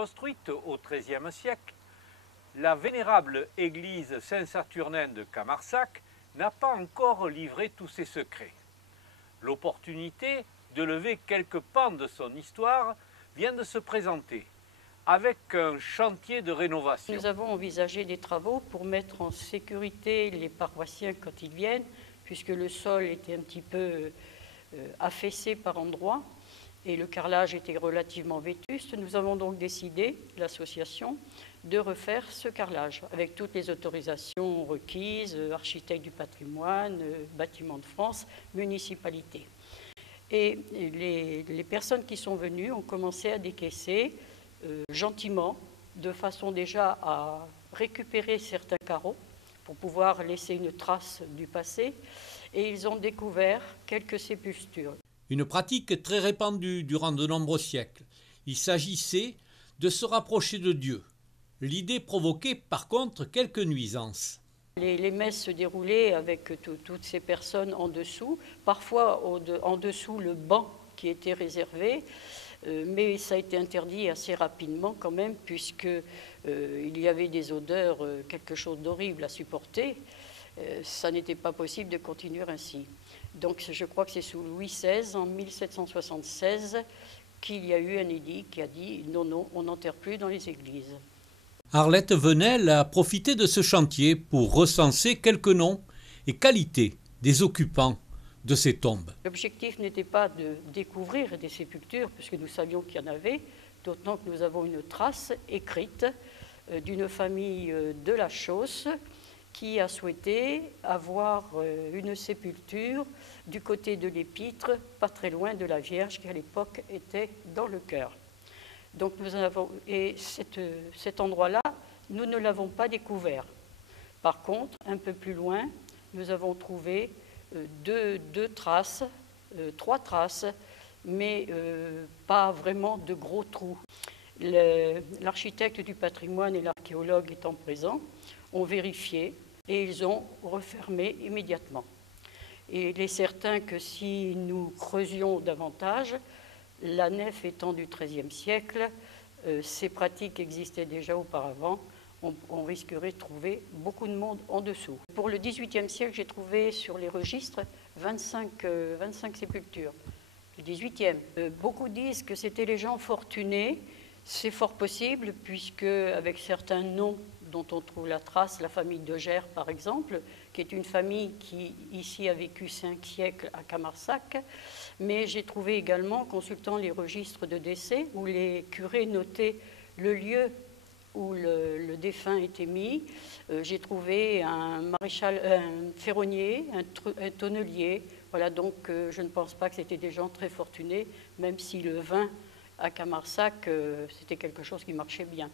Construite au XIIIe siècle, la vénérable église Saint-Saturnin de Camarsac n'a pas encore livré tous ses secrets. L'opportunité de lever quelques pans de son histoire vient de se présenter, avec un chantier de rénovation. Nous avons envisagé des travaux pour mettre en sécurité les paroissiens quand ils viennent, puisque le sol était un petit peu affaissé par endroits et le carrelage était relativement vétuste. Nous avons donc décidé, l'association, de refaire ce carrelage avec toutes les autorisations requises, architecte du patrimoine, bâtiment de France, municipalité. Et les personnes qui sont venues ont commencé à décaisser gentiment, de façon déjà à récupérer certains carreaux pour pouvoir laisser une trace du passé, et ils ont découvert quelques sépultures. Une pratique très répandue durant de nombreux siècles. Il s'agissait de se rapprocher de Dieu. L'idée provoquait par contre quelques nuisances. Les messes se déroulaient avec toutes ces personnes en dessous, parfois en dessous le banc qui était réservé, mais ça a été interdit assez rapidement quand même, puisqu'il y avait des odeurs, quelque chose d'horrible à supporter. Ça n'était pas possible de continuer ainsi. Donc je crois que c'est sous Louis XVI, en 1776, qu'il y a eu un édit qui a dit « non, on n'enterre plus dans les églises ». Arlette Venel a profité de ce chantier pour recenser quelques noms et qualités des occupants de ces tombes. L'objectif n'était pas de découvrir des sépultures, puisque nous savions qu'il y en avait, d'autant que nous avons une trace écrite d'une famille de la Chausse qui a souhaité avoir une sépulture du côté de l'Épître, pas très loin de la Vierge, qui à l'époque était dans le chœur. Donc cet endroit-là, nous ne l'avons pas découvert. Par contre, un peu plus loin, nous avons trouvé trois traces, mais pas vraiment de gros trous. L'architecte du patrimoine et l'archéologue étant présents, ont vérifié et ils ont refermé immédiatement. Et il est certain que si nous creusions davantage, la nef étant du XIIIe siècle, ces pratiques existaient déjà auparavant, on risquerait de trouver beaucoup de monde en dessous. Pour le XVIIIe siècle, j'ai trouvé sur les registres 25 sépultures. Le XVIIIe. Beaucoup disent que c'était les gens fortunés. C'est fort possible, puisque avec certains noms dont on trouve la trace, la famille de Gers par exemple, qui est une famille qui ici a vécu 5 siècles à Camarsac, mais j'ai trouvé également, consultant les registres de décès, où les curés notaient le lieu où le défunt était mis, j'ai trouvé un ferronnier, un tonnelier. Voilà, donc je ne pense pas que c'était des gens très fortunés, même si le vin à Camarsac, c'était quelque chose qui marchait bien.